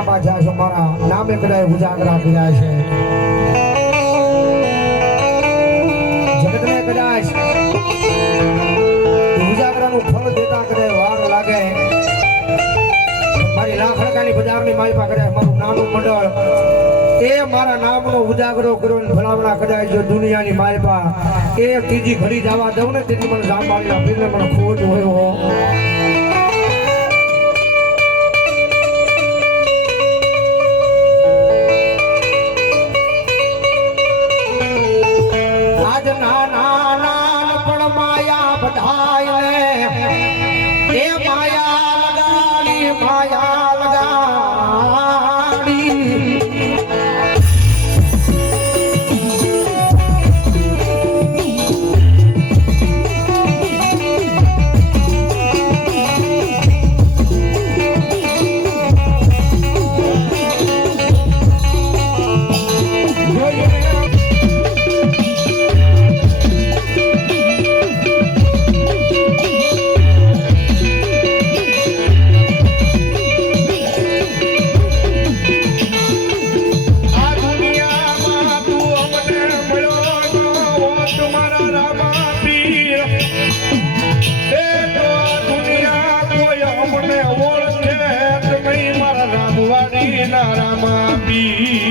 જાશો મારા નામે કદાચ ઉજાગરા પીરાય છે જગતને કદાચ ઉજાગરાનું ફળ દેતા કદાચ વાર લાગે મારી લાખણકાની બજારની માલિકા કદાચ મારું નાનું મંડળ એ મારા નામનો ઉજાગરો કર્યો ને ભલામણા કદાચ જો દુનિયાની માલિકા એ ત્રીજી ઘડી જવા દઉં ને તેથી મને જામવાળીના પીરને મને ખોટ હોય એ માયા લગાડી માયા લગાડી Rama